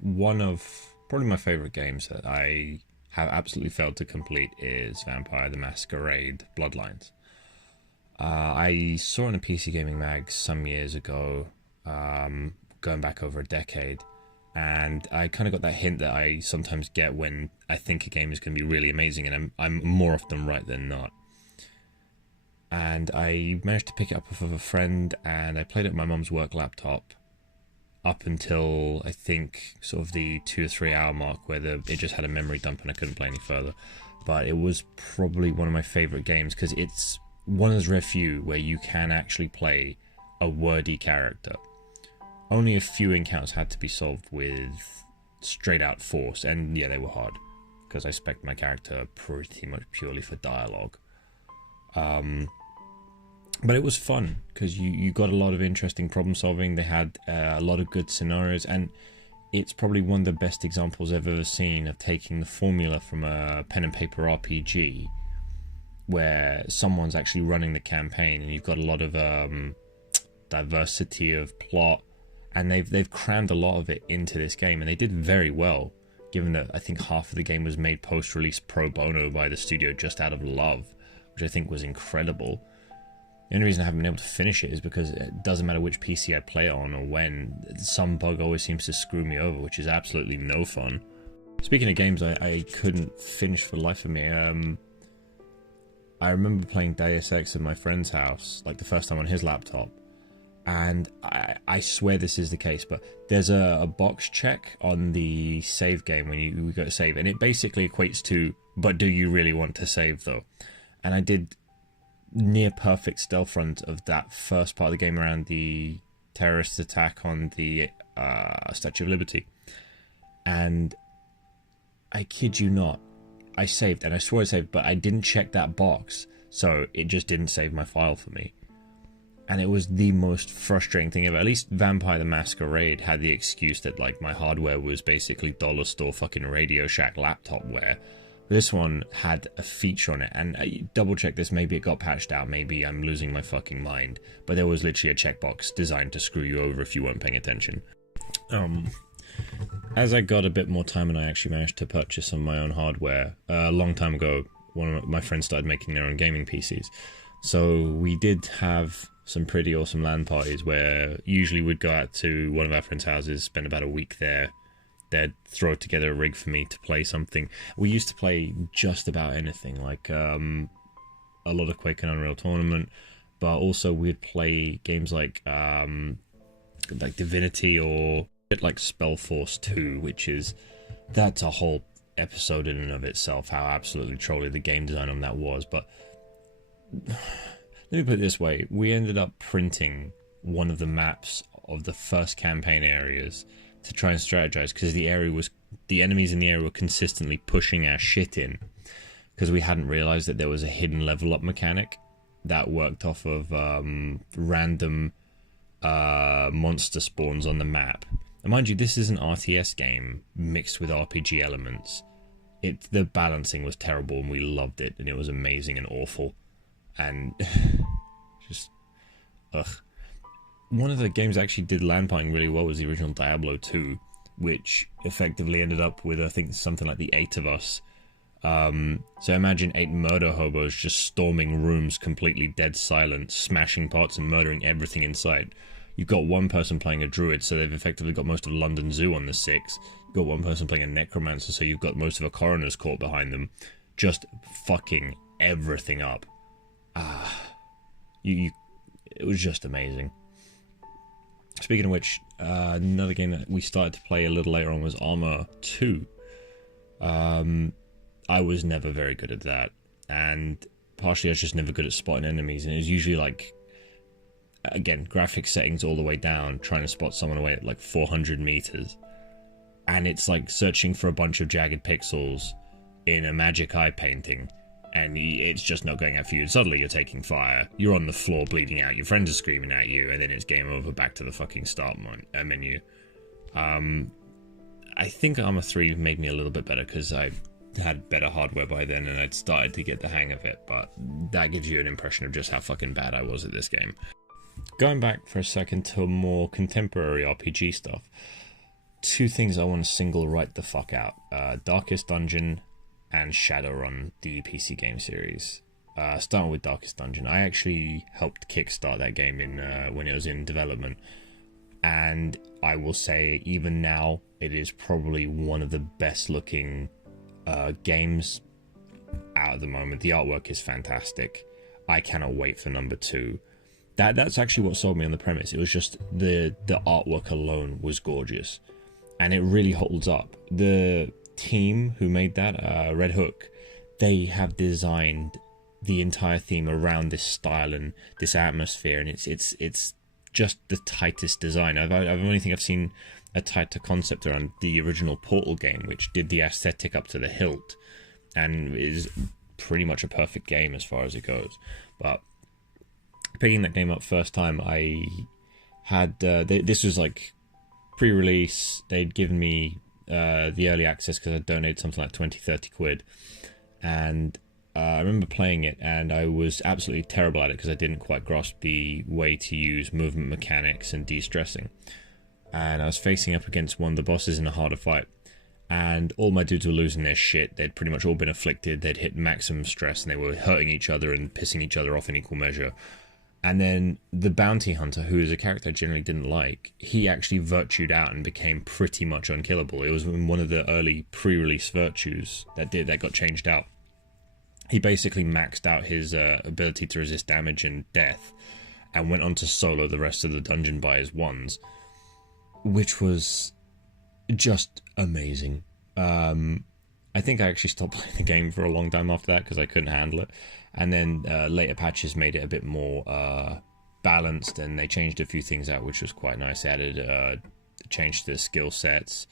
One of probably my favorite games that I have absolutely failed to complete is Vampire the Masquerade Bloodlines. I saw it in a PC gaming mag some years ago, going back over a decade, and I kind of got that hint that I sometimes get when I think a game is going to be really amazing, and I'm more often right than not. And I managed to pick it up with a friend, and I played it on my mum's work laptop up until I think sort of the 2 or 3 hour mark where it just had a memory dump and I couldn't play any further. But it was probably one of my favorite games because it's one of those rare few where you can actually play a wordy character. Only a few encounters had to be solved with straight out force, and yeah, they were hard because I spec'd my character pretty much purely for dialogue. But it was fun because you got a lot of interesting problem solving. They had a lot of good scenarios, and it's probably one of the best examples I've ever seen of taking the formula from a pen and paper RPG where someone's actually running the campaign, and you've got a lot of diversity of plot, and they've crammed a lot of it into this game, and they did very well, given that I think half of the game was made post-release pro bono by the studio just out of love, which I think was incredible. The only reason I haven't been able to finish it is because it doesn't matter which PC I play it on or when, some bug always seems to screw me over, which is absolutely no fun. Speaking of games I couldn't finish for the life of me, I remember playing Deus Ex in my friend's house, like the first time on his laptop, and I swear this is the case, but there's a box check on the save game when you go to save, and it basically equates to, but do you really want to save though? And I did near perfect stealth runs of that first part of the game around the terrorist attack on the Statue of Liberty, and I kid you not, I saved, and I swore I saved, but I didn't check that box, so it just didn't save my file for me. And it was the most frustrating thing ever. At least Vampire the Masquerade had the excuse that like my hardware was basically dollar store fucking Radio Shack laptop wear. This one had a feature on it, and I double check this, maybe it got patched out, maybe I'm losing my fucking mind, but there was literally a checkbox designed to screw you over if you weren't paying attention. As I got a bit more time and I actually managed to purchase some of my own hardware, a long time ago, one of my friends started making their own gaming PCs. So we did have some pretty awesome LAN parties where usually we'd go out to one of our friends' houses, spend about a week there. They'd throw together a rig for me to play something. We used to play just about anything, like a lot of Quake and Unreal Tournament, but also we'd play games like Divinity or like Spellforce 2, that's a whole episode in and of itself, how absolutely trolly the game design on that was. But let me put it this way, we ended up printing one of the maps of the first campaign areas to try and strategize, because the enemies in the area were consistently pushing our shit in, because we hadn't realized that there was a hidden level up mechanic that worked off of random monster spawns on the map. And mind you, this is an RTS game mixed with RPG elements. The balancing was terrible, and we loved it, and it was amazing and awful, and just ugh. One of the games that actually did LAN partying really well was the original Diablo 2, which effectively ended up with, I think, something like the 8 of us. So imagine 8 murder hobos just storming rooms completely dead silent, smashing pots and murdering everything in sight. You've got one person playing a druid, so they've effectively got most of London Zoo on the 6. You've got one person playing a necromancer, so you've got most of a coroner's court behind them, just fucking everything up. It was just amazing. Speaking of which, another game that we started to play a little later on was Arma 2. I was never very good at that, and partially I was just never good at spotting enemies, and it was usually like, again, graphics settings all the way down, trying to spot someone away at like 400 meters, and it's like searching for a bunch of jagged pixels in a magic eye painting, and it's just not going out for you. Suddenly you're taking fire, you're on the floor bleeding out, your friends are screaming at you, and then it's game over, back to the fucking start menu. I think Arma 3 made me a little bit better because I had better hardware by then and I'd started to get the hang of it, but that gives you an impression of just how fucking bad I was at this game. Going back for a second to more contemporary RPG stuff, two things I want to single right the fuck out. Darkest Dungeon and Shadowrun, the PC game series. Starting with Darkest Dungeon, I actually helped kickstart that game in when it was in development, and I will say even now it is probably one of the best looking games out at the moment. The artwork is fantastic. I cannot wait for number 2. That's actually what sold me on the premise. It was just the artwork alone was gorgeous, and it really holds up. The team who made that, Red Hook, they have designed the entire theme around this style and this atmosphere, and it's just the tightest design. I only think I've seen a tighter concept around the original Portal game, which did the aesthetic up to the hilt, and is pretty much a perfect game as far as it goes. But picking that game up first time, I had this was like pre-release. They'd given me the early access because I donated something like 20-30 quid, and I remember playing it, and I was absolutely terrible at it because I didn't quite grasp the way to use movement mechanics and de-stressing. And I was facing up against one of the bosses in a harder fight, and all my dudes were losing their shit. They'd pretty much all been afflicted. They'd hit maximum stress, and they were hurting each other and pissing each other off in equal measure. And then the bounty hunter, who is a character I generally didn't like, he actually virtued out and became pretty much unkillable. It was one of the early pre-release virtues that got changed out. He basically maxed out his ability to resist damage and death, and went on to solo the rest of the dungeon by his ones, which was just amazing. I think I actually stopped playing the game for a long time after that because I couldn't handle it. And then later patches made it a bit more balanced, and they changed a few things out, which was quite nice. They added changed the skill sets.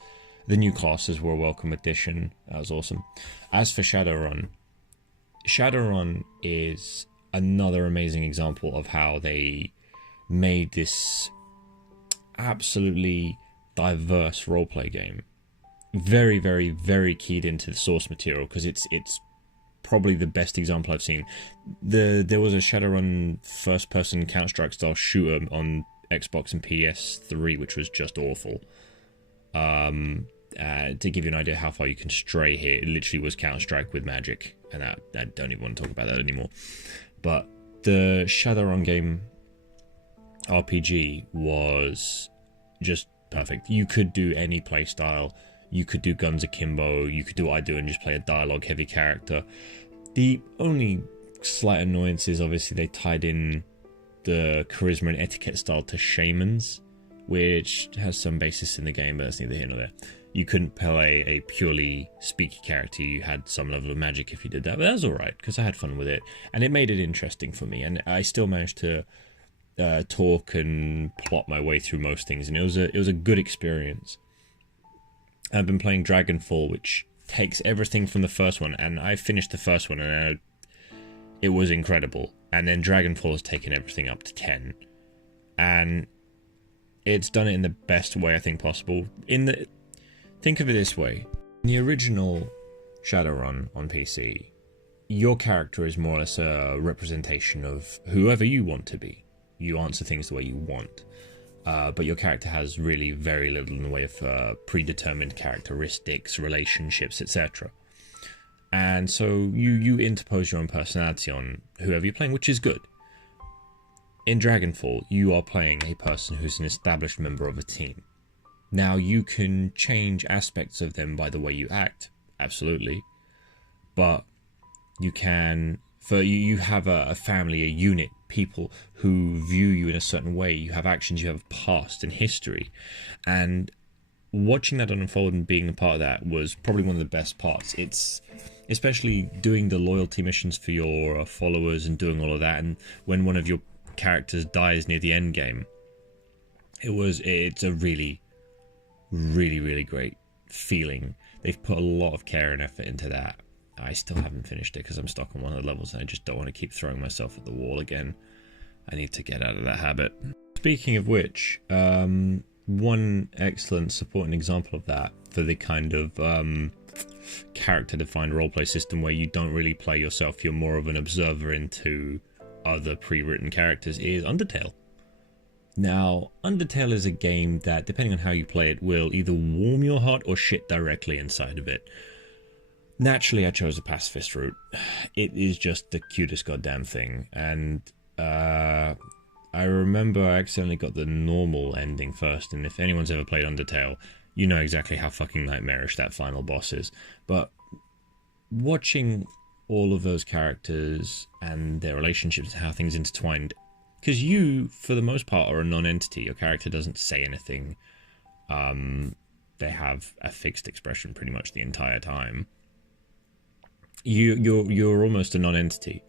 The new classes were a welcome addition. That was awesome. As for Shadowrun is another amazing example of how they made this absolutely diverse roleplay game. Very, very, very keyed into the source material, because it's probably the best example I've seen. There was a Shadowrun first-person Counter-Strike style shooter on Xbox and PS3, which was just awful. To give you an idea how far you can stray here, it literally was Counter-Strike with magic, and I don't even want to talk about that anymore. But the Shadowrun game RPG was just perfect. You could do any playstyle. You could do guns akimbo. You could do what I do and just play a dialogue-heavy character. The only slight annoyance is obviously they tied in the charisma and etiquette style to shamans, which has some basis in the game, but that's neither here nor there. You couldn't play a purely speaky character. You had some level of magic if you did that, but that was alright, because I had fun with it, and it made it interesting for me, and I still managed to talk and plot my way through most things, and it was a good experience. I've been playing Dragonfall, which takes everything from the first one, and I finished the first one, and it was incredible. And then Dragonfall has taken everything up to 10, and it's done it in the best way I think possible. Think of it this way: in the original Shadowrun on PC, your character is more or less a representation of whoever you want to be. You answer things the way you want. But your character has really very little in the way of predetermined characteristics, relationships, etc. And so you interpose your own personality on whoever you're playing, which is good. In Dragonfall, you are playing a person who's an established member of a team. Now, you can change aspects of them by the way you act, absolutely. But you can... You have a family, a unit, people who view you in a certain way. You have actions, you have a past and history. And watching that unfold and being a part of that was probably one of the best parts. It's especially doing the loyalty missions for your followers and doing all of that. And when one of your characters dies near the end game, it's a really, really, really great feeling. They've put a lot of care and effort into that. I still haven't finished it because I'm stuck on one of the levels and I just don't want to keep throwing myself at the wall again. I need to get out of that habit. Speaking of which, one excellent supporting example of that for the kind of character-defined roleplay system where you don't really play yourself, you're more of an observer into other pre-written characters, is Undertale. Now, Undertale is a game that, depending on how you play it, will either warm your heart or shit directly inside of it. Naturally, I chose a pacifist route. It is just the cutest goddamn thing, and I remember I accidentally got the normal ending first, and if anyone's ever played Undertale, you know exactly how fucking nightmarish that final boss is. But watching all of those characters and their relationships and how things intertwined, because you, for the most part, are a non-entity. Your character doesn't say anything. They have a fixed expression pretty much the entire time. You're almost a non-entity,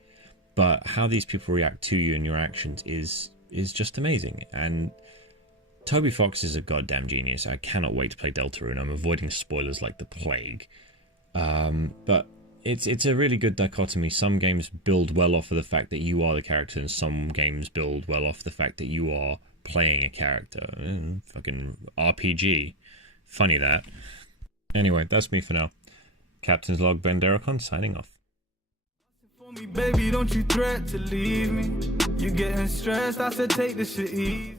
but how these people react to you and your actions is just amazing. And Toby Fox is a goddamn genius. I cannot wait to play Deltarune. I'm avoiding spoilers like the plague. But it's a really good dichotomy. Some games build well off of the fact that you are the character, and some games build well off the fact that you are playing a character. Fucking RPG. Funny that. Anyway, that's me for now. Captain's Log, Banderacon, signing off. For me, baby, don't you threat to leave me. You getting stressed, I said take this shit easy.